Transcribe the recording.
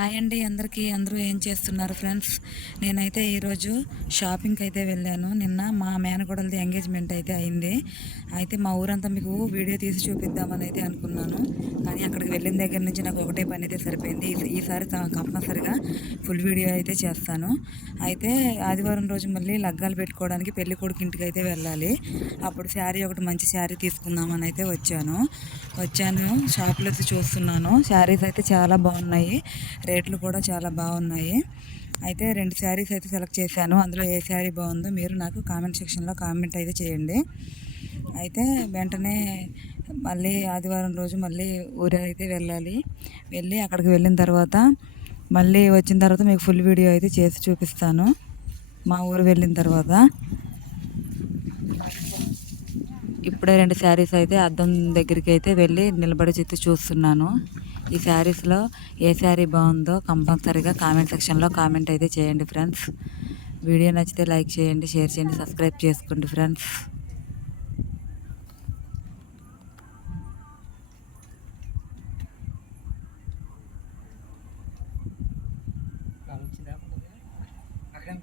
Hi అండి అందరికీ. అందరూ ఏం చేస్తున్నారు ఫ్రెండ్స్? నేనైతే ఈరోజు షాపింగ్కి అయితే వెళ్ళాను. నిన్న మా మేనకోడలిది ఎంగేజ్మెంట్ అయితే అయింది. అయితే మా ఊరంతా మీకు వీడియో తీసి చూపిద్దామని అయితే అనుకున్నాను. కానీ అక్కడికి వెళ్ళిన దగ్గర నుంచి నాకు ఒకటే పని అయితే సరిపోయింది. ఈసారి కంపల్సరిగా ఫుల్ వీడియో అయితే చేస్తాను. అయితే ఆదివారం రోజు మళ్ళీ లగ్గాలు పెట్టుకోవడానికి పెళ్లి కొడుకు ఇంటికి అయితే వెళ్ళాలి. అప్పుడు శారీ ఒకటి మంచి శారీ తీసుకుందామని అయితే వచ్చాను. షాప్లో అయితే చూస్తున్నాను. శారీస్ అయితే చాలా బాగున్నాయి. రేట్లు కూడా చాలా బాగున్నాయి. అయితే 2 శారీస్ అయితే సెలెక్ట్ చేశాను. అందులో ఏ శారీ బాగుందో మీరు నాకు కామెంట్ సెక్షన్లో కామెంట్ అయితే చేయండి. అయితే వెంటనే మళ్ళీ ఆదివారం రోజు మళ్ళీ ఊరైతే వెళ్ళాలి. అక్కడికి వెళ్ళిన తర్వాత మళ్ళీ వచ్చిన తర్వాత మీకు ఫుల్ వీడియో అయితే చేసి చూపిస్తాను. మా ఊరు వెళ్ళిన తర్వాత ఇప్పుడే 2 శారీస్ అయితే అద్దం దగ్గరికి అయితే వెళ్ళి నిలబడి చూస్తున్నాను. ఈ శారీస్లో ఏ శారీ బాగుందో కంపల్సరీగా కామెంట్ సెక్షన్లో కామెంట్ అయితే చేయండి ఫ్రెండ్స్. వీడియో నచ్చితే లైక్ చేయండి, షేర్ చేయండి, సబ్స్క్రైబ్ చేసుకోండి ఫ్రెండ్స్. అక్కడే